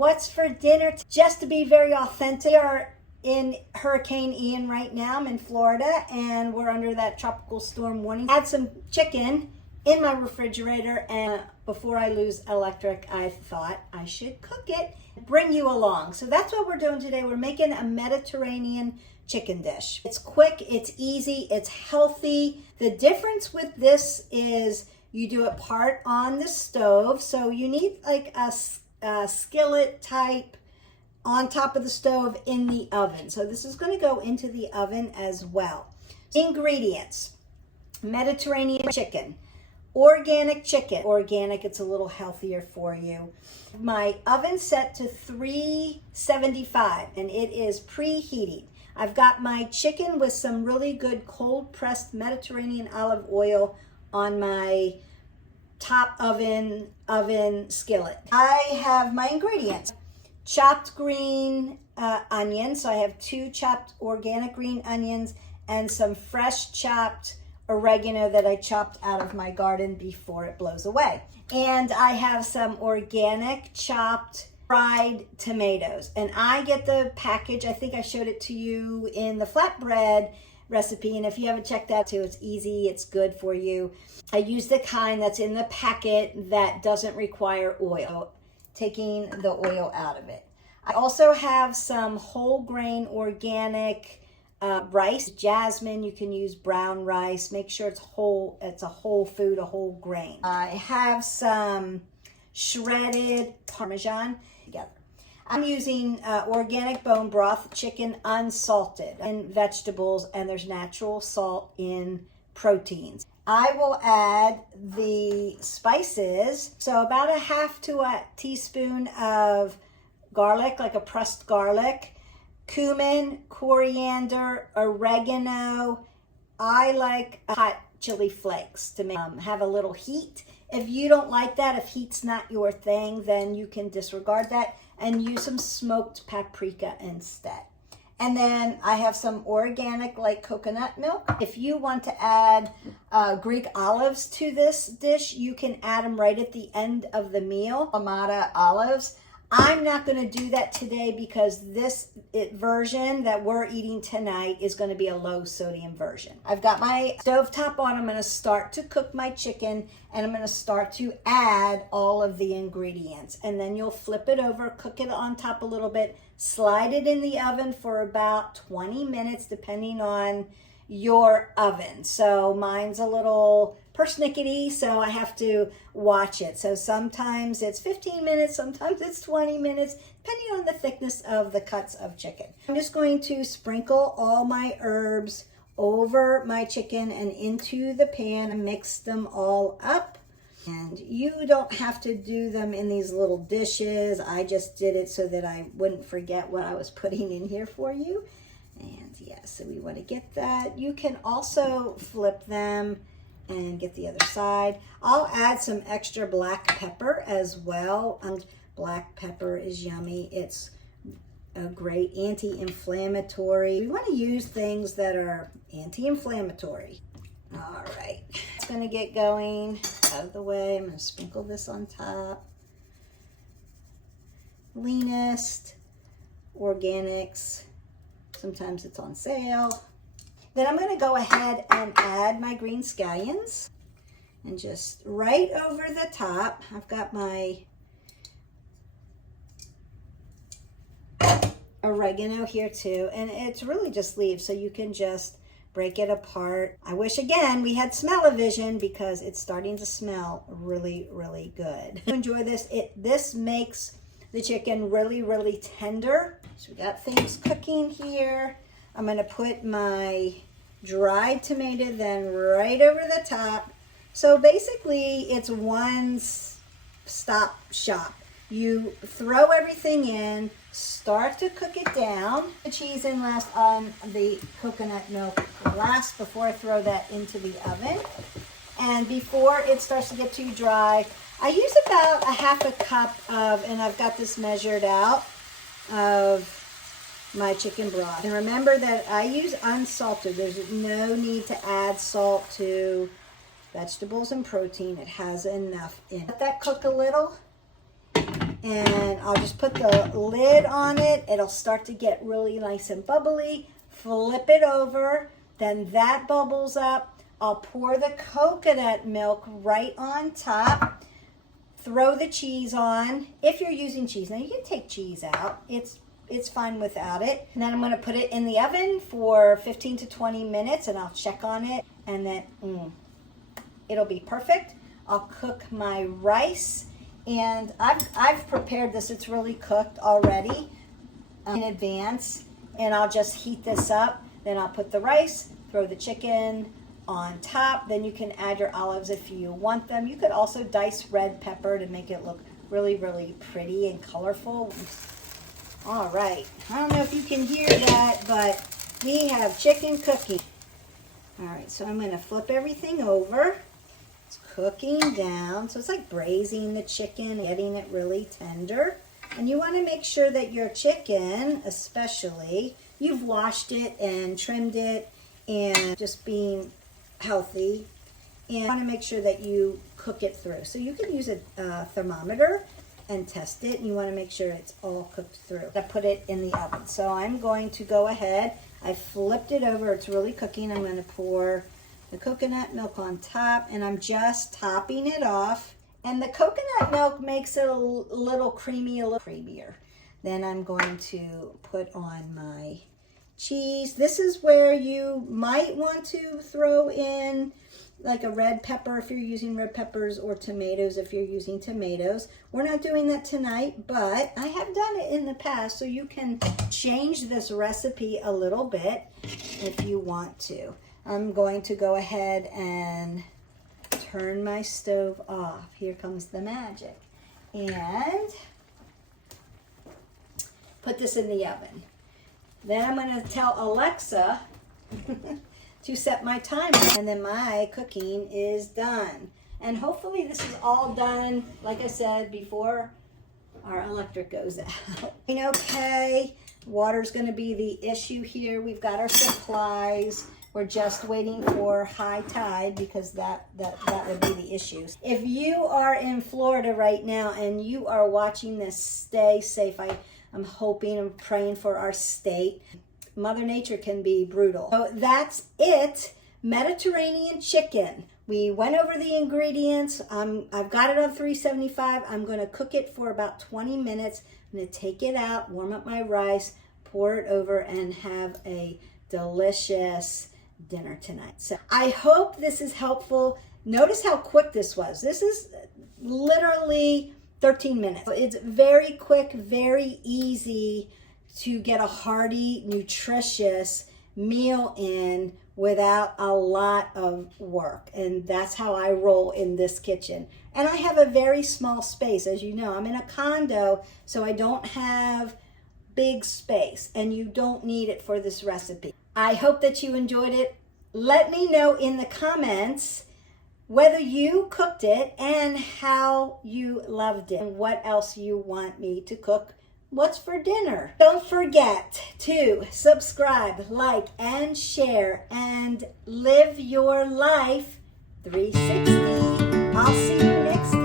what's for dinner. Just to be very authentic, we are in Hurricane Ian right now. I'm in Florida and we're under that tropical storm warning. I had some chicken in my refrigerator, and before I lose electric, I thought I should cook it, bring you along. So that's what we're doing today. We're making a Mediterranean chicken dish. It's quick, it's easy, it's healthy. The difference with this is you do it part on the stove. So you need like a skillet type on top of the stove in the oven. So this is going to go into the oven as well. Ingredients: Mediterranean chicken, organic chicken. Organic, it's a little healthier for you. My oven set to 375 and it is preheating. I've got my chicken with some really good cold pressed Mediterranean olive oil on my top oven skillet. I have my ingredients: chopped green onions. So I have 2 chopped organic green onions and some fresh chopped oregano that I chopped out of my garden before it blows away. And I have some organic chopped fried tomatoes. And I get the package, I think I showed it to you in the flatbread recipe. And if you haven't checked that too, it's easy, it's good for you. I use the kind that's in the packet that doesn't require oil, taking the oil out of it. I also have some whole grain organic rice, jasmine. You can use brown rice. Make sure it's whole. It's a whole food, a whole grain. I have some shredded Parmesan together. I'm using organic bone broth, chicken unsalted, and vegetables, and there's natural salt in proteins. I will add the spices. So about 1/2 to a teaspoon of garlic, like a pressed garlic, cumin, coriander, oregano. I like hot chili flakes to make have a little heat. If you don't like that, if heat's not your thing, then you can disregard that and use some smoked paprika instead. And then I have some organic like coconut milk. If you want to add Greek olives to this dish, you can add them right at the end of the meal. Amata olives. I'm not going to do that today because this version that we're eating tonight is going to be a low sodium version. I've got my stovetop on. I'm going to start to cook my chicken and I'm going to start to add all of the ingredients. And then you'll flip it over, cook it on top a little bit, slide it in the oven for about 20 minutes depending on your oven. So mine's a little persnickety, so I have to watch it. So sometimes it's 15 minutes, sometimes it's 20 minutes, depending on the thickness of the cuts of chicken. I'm just going to sprinkle all my herbs over my chicken and into the pan and mix them all up. And you don't have to do them in these little dishes. I just did it so that I wouldn't forget what I was putting in here for you. And yeah, so we want to get that. You can also flip them and get the other side. I'll add some extra black pepper as well. Black pepper is yummy. It's a great anti-inflammatory. We want to use things that are anti-inflammatory. All right, it's gonna get going. Out of the way. I'm gonna sprinkle this on top. Leanest, organics. Sometimes it's on sale. Then I'm going to go ahead and add my green scallions. And just right over the top, I've got my oregano here too. And it's really just leaves, so you can just break it apart. I wish, again, we had smell-o-vision because it's starting to smell really, really good. Enjoy this. This makes the chicken really, really tender. So we got things cooking here. I'm going to put my dried tomato then right over the top. So basically it's one stop shop. You throw everything in, start to cook it down. The cheese in last on the coconut milk last before I throw that into the oven. And before it starts to get too dry, I use about 1/2 cup of, and I've got this measured out, of my chicken broth. And remember that I use unsalted. There's no need to add salt to vegetables and protein. It has enough in it. Let that cook a little. And I'll just put the lid on it. It'll start to get really nice and bubbly. Flip it over. Then that bubbles up. I'll pour the coconut milk right on top. Throw the cheese on. If you're using cheese, now you can take cheese out. It's fine without it. And then I'm going to put it in the oven for 15 to 20 minutes and I'll check on it. And then it'll be perfect. I'll cook my rice. And I've prepared this. It's really cooked already in advance. And I'll just heat this up. Then I'll put the rice, throw the chicken on top. Then you can add your olives if you want them. You could also dice red pepper to make it look really, really pretty and colorful. All right. I don't know if you can hear that, but we have chicken cooking. All right, so I'm going to flip everything over. It's cooking down. So it's like braising the chicken, getting it really tender. And you want to make sure that your chicken, especially, you've washed it and trimmed it and just being healthy. And you want to make sure that you cook it through. So you can use a thermometer and test it. And you want to make sure it's all cooked through. I put it in the oven. So I'm going to go ahead. I flipped it over. It's really cooking. I'm going to pour the coconut milk on top. And I'm just topping it off. And the coconut milk makes it a little creamy, a little creamier. Then I'm going to put on my cheese. This is where you might want to throw in like a red pepper if you're using red peppers, or tomatoes if you're using tomatoes. We're not doing that tonight, but I have done it in the past, so you can change this recipe a little bit if you want to. I'm going to go ahead and turn my stove off. Here comes the magic. And put this in the oven. Then I'm going to tell Alexa to set my timer, and then my cooking is done. And hopefully this is all done, like I said, before our electric goes out. Okay, water's going to be the issue here. We've got our supplies. We're just waiting for high tide because that would be the issue. If you are in Florida right now and you are watching this, stay safe. I'm hoping and praying for our state. Mother Nature can be brutal. So that's it. Mediterranean chicken. We went over the ingredients. I've got it on 375. I'm going to cook it for about 20 minutes. I'm going to take it out, warm up my rice, pour it over, and have a delicious dinner tonight. So I hope this is helpful. Notice how quick this was. This is literally 13 minutes. It's very quick, very easy to get a hearty, nutritious meal in without a lot of work. And that's how I roll in this kitchen. And I have a very small space. As you know, I'm in a condo, so I don't have big space, and you don't need it for this recipe. I hope that you enjoyed it. Let me know in the comments whether you cooked it and how you loved it and what else you want me to cook. What's for dinner? Don't forget to subscribe, like, and share, and live your life 360. I'll see you next time.